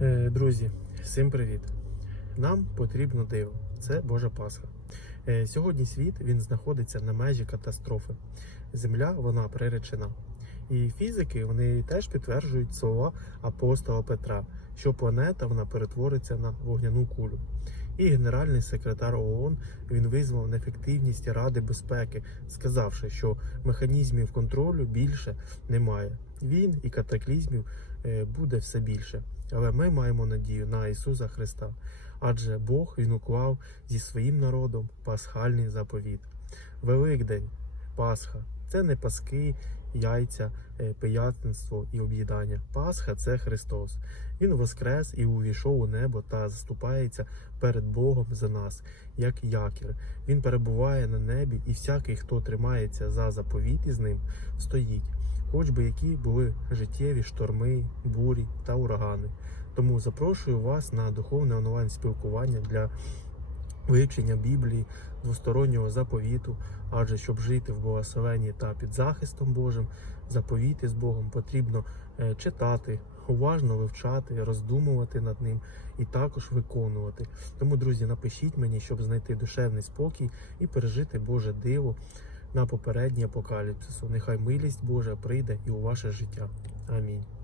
Е, Друзі, всім привіт! Нам потрібно диво. Це Божа Пасха. Е, Сьогодні світ він знаходиться на межі катастрофи. Земля вона приречена. І фізики вони теж підтверджують слова апостола Петра, що планета вона перетвориться на вогняну кулю. І генеральний секретар ООН він визвав неефективність Ради безпеки, сказавши, що механізмів контролю більше немає. Він і катаклізмів е, буде все більше. Але ми маємо надію на Ісуса Христа, адже Бог він уклав зі своїм народом пасхальний заповіт. Великдень, Пасха це не паски, яйця, е, пияцтво і об'їдання. Пасха це Христос. Він воскрес і увійшов у небо та заступається перед Богом за нас, як якір. Він перебуває на небі, і всякий, хто тримається за заповіт із ним, стоїть хоч би які були життєві шторми, бурі та урагани. Тому запрошую вас на духовне онлайн спілкування для вивчення Біблії, двостороннього заповіту, адже щоб жити в благословенні та під захистом Божим, заповіти з Богом потрібно е, читати, уважно вивчати, роздумувати над ним і також виконувати. Тому, друзі, напишіть мені, щоб знайти душевний спокій і пережити Боже диво на попередній апокаліпсису. Нехай милість Божа прийде і у ваше життя. Амінь.